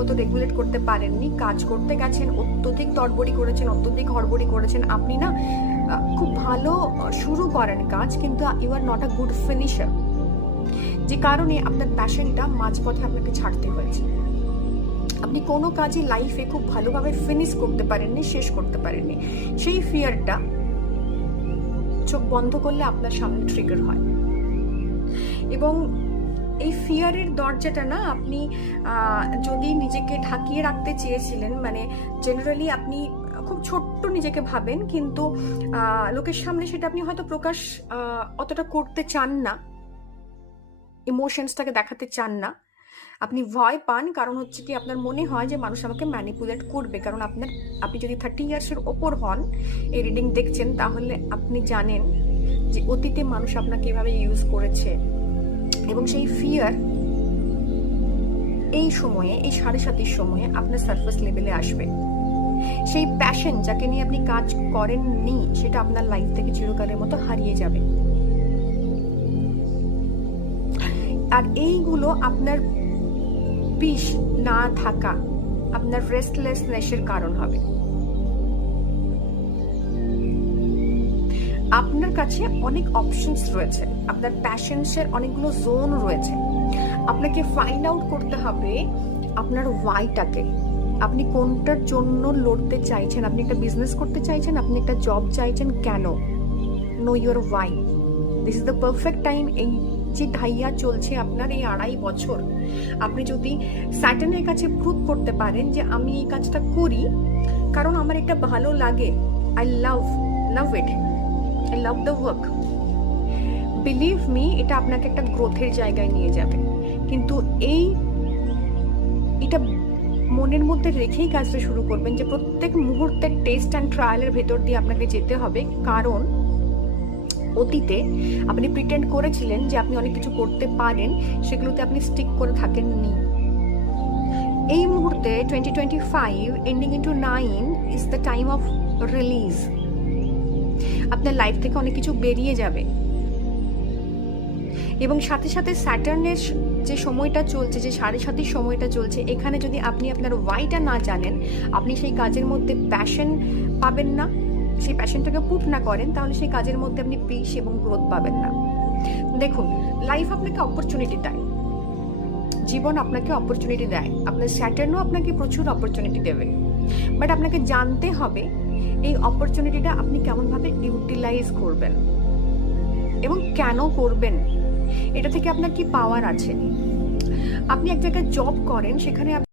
মতো রেগুলেট করতে পারেননি, কাজ করতে গেছেন, অত্যধিক তড়বড়ি করেছেন, অত্যধিক হড়বড়ি করেছেন, আপনি না খুব ভালো শুরু করেন কাজ, কিন্তু you are not a good finisher, যে কারণে আপনার প্যাশনটা মাঝপথে আপনাকে ছাড়তে হয়েছে। আপনি কোনো কাজই লাইফে খুব ভালোভাবে ফিনিশ করতে পারেননি, শেষ করতে পারেননি। সেই ফিয়ারটা চোখ বন্ধ করলে আপনার সামনে ট্রিগার হয়, এবং এই ফিয়ারের দরজাটা না আপনি যদি নিজেকে ঢাকিয়ে রাখতে চেয়েছিলেন, মানে জেনারেলি আপনি খুব ছোট্ট নিজেকে ভাবেন, কিন্তু লোকের সামনে সেটা আপনি হয়তো প্রকাশ অতটা করতে চান না, ইমোশনসটাকে দেখাতে চান না, আপনি ভয় পান, কারণ হচ্ছে কি আপনার মনে হয় যে মানুষ আমাকে ম্যানিপুলেট করবে। কারণ আপনি যদি 30 ইয়ার্সের ওপর হন, এই রিডিং দেখছেন, তাহলে আপনি জানেন যে অতীতে মানুষ আপনাকে এভাবে ইউজ করেছে, এবং সেই ফিয়ার এই সময়ে, এই 7:30 সময়ে আপনার সারফেস লেভেলে আসবে। সেই প্যাশন যাকে নিয়ে আপনি কাজ করেননি, সেটা আপনার লাইফ থেকে চিরকালের মতো হারিয়ে যাবে। আর এইগুলো আপনার পিস না থাকা, আপনার রেস্টলেসনেসের কারণ হবে। আপনার কাছে অনেক অপশনস রয়েছে, আপনার প্যাশনসের অনেকগুলো জোন রয়েছে। আপনাকে ফাইন্ড আউট করতে হবে আপনার ওয়াইটাকে, আপনি কোনটার জন্য লড়তে চাইছেন। আপনি একটা বিজনেস করতে চাইছেন, আপনি একটা জব চাইছেন, কেন? Know your why. This is the perfect time. এই যে ধাইয়া চলছে আপনার এই 2.5 বছর, আপনি যদি স্যাটার্নের কাছে প্রুভ করতে পারেন যে আমি এই কাজটা করি কারণ আমার এটা ভালো লাগে, I love it, I love the work, believe me, এটা আপনাকে একটা গ্রোথের জায়গায় নিয়ে যাবে। কিন্তু এটা মনের মধ্যে রেখেই কাজটা শুরু করবেন যে প্রত্যেক মুহূর্তের টেস্ট অ্যান্ড ট্রায়ালের ভেতর দিয়ে আপনাকে যেতে হবে, কারণ অতীতে আপনি প্রিটেন্ড করেছিলেন যে আপনি অনেক কিছু করতে পারেন, সেগুলোতে আপনি স্টিক করে থাকেননি। এই মুহূর্তে 2025 ending into 9 is the time of release. আপনার লাইফ থেকে অনেক কিছু বেরিয়ে যাবে, এবং সাথে সাথে স্যাটার্নের যে সময়টা চলছে, যে 7:30 সময়টা চলছে, এখানে যদি আপনি আপনার ওয়াইটা না জানেন, আপনি সেই কাজের মধ্যে প্যাশন পাবেন না, সেই প্যাশনটাকে পুট না করেন, তাহলে সেই কাজের মধ্যে আপনি পিস এবং গ্রোথ পাবেন না। দেখুন, লাইফ আপনাকে অপরচুনিটি দেয়, জীবন আপনাকে অপরচুনিটি দেয়, আপনার স্যাটার্নও আপনাকে প্রচুর অপরচুনিটি দেবে, বাট আপনাকে জানতে হবে এই অপরচুনিটিটা আপনি কেমনভাবে ইউটিলাইজ করবেন এবং কেন করবেন, এটা থেকে আপনার কি পাওয়ার আছে। আপনি এক জায়গায় জব করেন, সেখানে